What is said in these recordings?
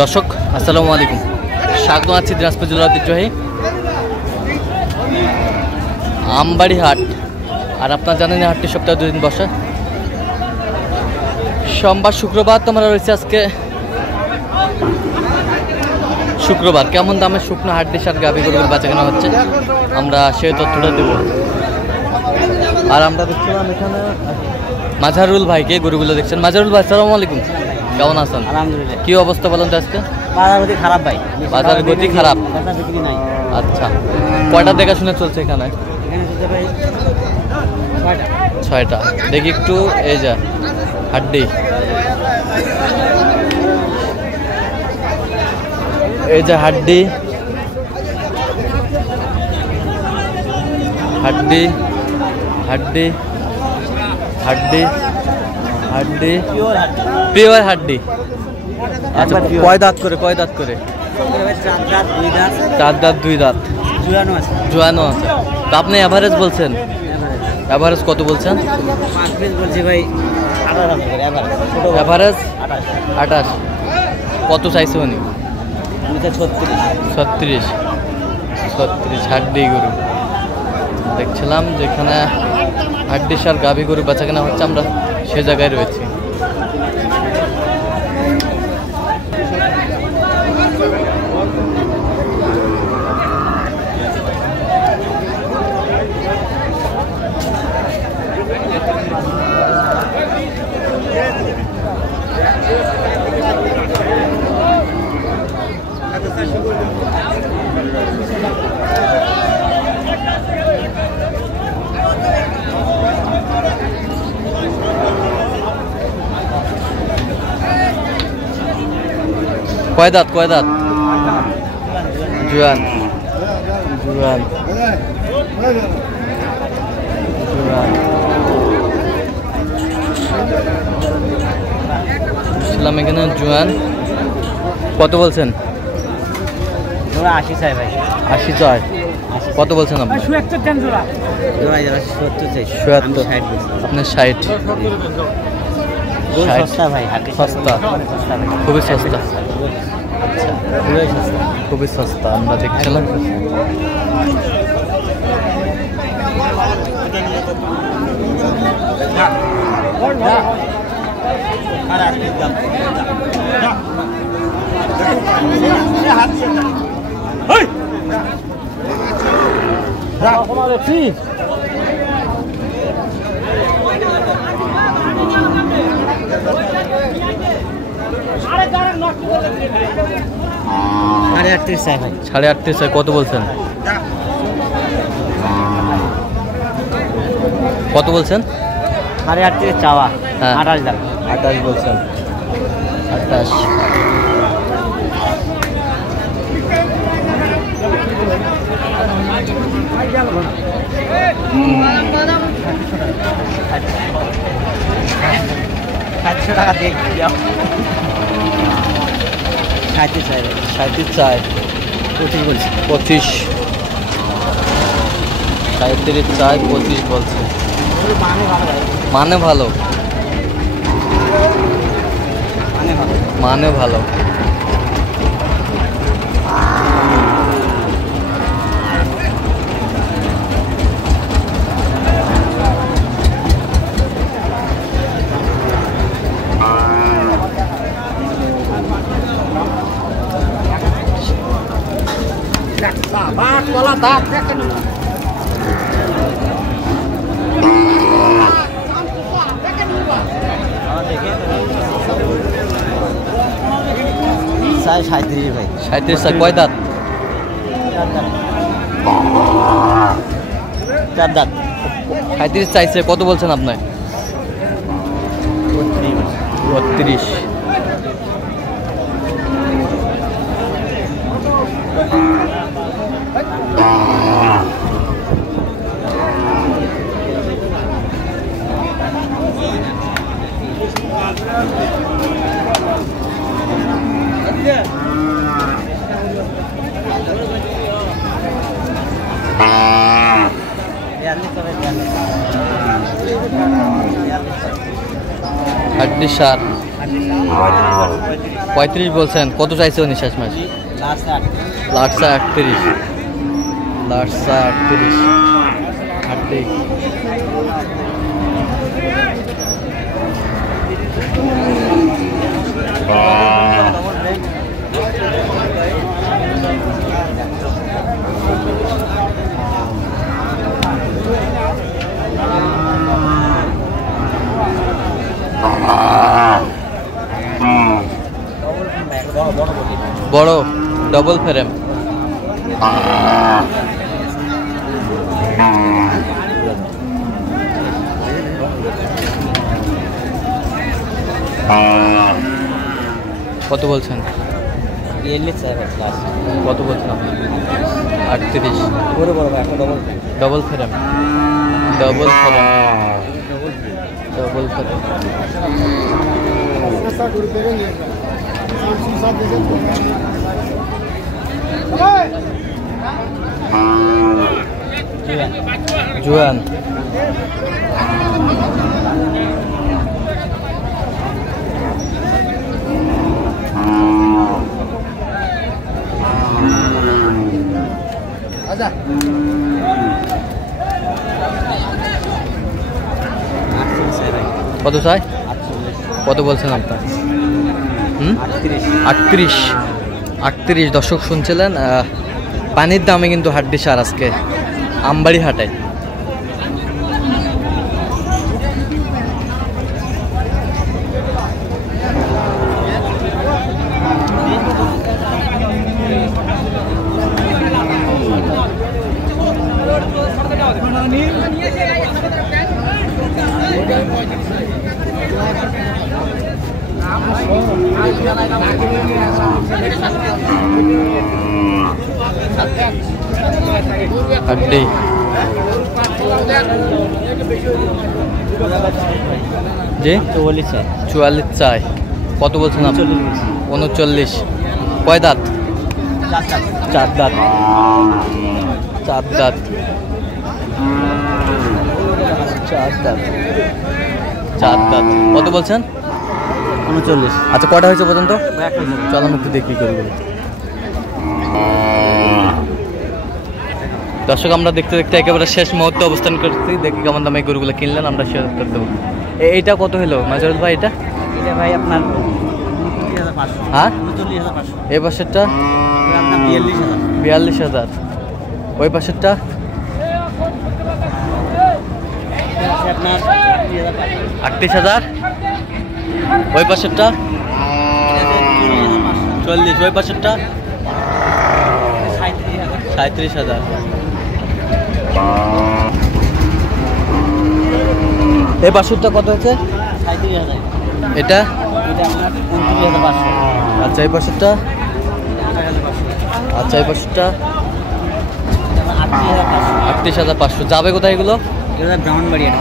দর্শক আসসালামু আলাইকুম, স্বাগত আছি দিনাজপুর জেলার ঐতিহ্যবাহী আমবাড়ি হাট। আর আপনারা জানেন এই হাটটি সপ্তাহে 2 দিন বসে, সোমবার শুক্রবার। তোমরা রয়েছে আজকে শুক্রবার। কেমন দামে শুকনো হাড্ডি সার গাভী গরুগুলো বেচা কেনা হচ্ছে আমরা সেই তথ্যটা দেব। আর আমরা দেখছিলাম এখানে মাঝারুল ভাইকে, গরুগুলো দেখছেন। মাঝারুল ভাই আসসালামু আলাইকুম, কেমন আছেন? আলহামদুলিল্লাহ। কি অবস্থা বলেন তো আজকে? বাজার গতি খারাপ ভাই, বাজারের গতি খারাপ। বেচা বিক্রি নাই। আচ্ছা, কয়টা দেখাশোনা চলছে এখানে? এখানে চলছে ভাই 6টা। 6টা। দেখি একটু, এই যা হাড্ডি, এই যে হাড্ডি হাড্ডি হাড্ডি হাড্ডি হাড্ডি পিওর হাড্ডি। আচ্ছা, কয় দাঁত করে? কয় দাঁত করে? 4 দাঁত 2 দাঁত। জোয়ানো আছে। তা আপনি অ্যাভারেজ বলছেন? অ্যাভারেজ কত বলছেন? বলছি ভাই অ্যাভারেজ 28। কত চাইছে উনি? 36 হাড্ডি গরু দেখছিলাম, যেখানে হাড্ডি সার গাভী গরু বেচা কেনা হচ্ছে আমরা সে জায়গায় রয়েছি। কয় দাঁত? কয় দাঁত? জুয়ান জুয়ান জুয়ান। বুঝলাম এখানে জুয়ান। কত বলছেন? 80 চাই ভাই। 80 চাই। কত বলছেন আপনি? 70 আপনি 60। সস্তা ভাই, সস্তা, খুবই সস্তা। আচ্ছা, খুবই সস্তা। আমরা দেখছিলাম সাড়ে 38 চাই ভাই। 38 চাই। কত বলছেন? কত বলছেন? 38 চাওয়া। হ্যাঁ, 28 দাম। 28 বলছেন। 28। টাকা দিয়ে যাও। 37 চাই। 37 চাই। 25 বলছি। 25। 37 চাই, 25 বলছে। মানে ভালো, মানে ভালো। চাই 37 ভাই। 37 চাই। কয় দাঁত? 4 দাঁত। 37 চাইছে। কত বলছেন আপনার? 32। হাড্ডি সার 35 বলছেন, কত চাইছে উনি শেষ মাস? লাটসা 38, লাটসা 38 হাটে। বড় ডবল ফ্রেম, কত বলছেন? কত বলছেন আপনি? 38, double frame, double frame, double frame. জুয়ান, কত চাই? কত বলছেন আপনার? 38, 38। দর্শক শুনছিলেন, পানির দামে কিন্তু হাড্ডি সার আজকে আমবাড়ি হাটে। হাড্ডি জি 44 চাই। কত বলছেন আপনি? 39। কয় দাঁত? 4 দাঁত, 4 দাঁত, 4 দাঁত, 4 দাঁত। কত বলছেন? 39। আচ্ছা, কটা হয়েছে পর্যন্ত? চল আমি একটু দেখি করি। দর্শক, আমরা দেখতে দেখতে একেবারে শেষ মুহূর্তে অবস্থান করছি। দেখি কেমন দামে এই গরুগুলো কিনলেন, আমরা শেয়ার করে দেবো। এইটা কত হলো মাজারুল ভাই? এটা ভাই আপনার হ্যাঁ, এই পাশেরটা 42,000, ওই পাশেরটা 38,000, ওই পাশেরটা 40, ওই পাশেরটা 37,000। এই পাশেরটা কত হয়েছে? 37,000। এটা আপনার 29,500। আচ্ছা, এই পাশেরটা? আচ্ছা, এই পাশেরটা 38,500। যাবে কোথায় এগুলো? ব্রাহ্মণবাড়িয়া,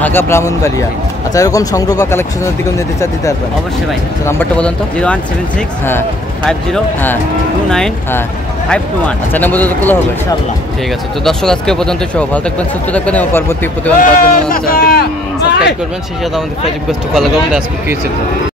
ঢাকা ব্রাহ্মণবাড়িয়া। আচ্ছা, এরকম সংগ্রহ বা কালেকশনের দিকেও নিতে দিতে পারবেন? অবশ্যই ভাই। নাম্বারটা বলেন তো। 0176 হ্যাঁ 50 হ্যাঁ 29 হ্যাঁ 521। আচ্ছা, নাম্বার তো খোলা হবে ইনশাআল্লাহ। ঠিক আছে। তো দর্শক, আজকে পর্যন্ত সব ভালো থাকবেন, সুস্থ থাকবেন এবং পরবর্তী প্রতিবেদন পাওয়ার জন্য সাবস্ক্রাইব করবেন। সেই সাথে আমাদের ফেসবুক পেজটি ফলো করবেন। আজকে কি ছিল?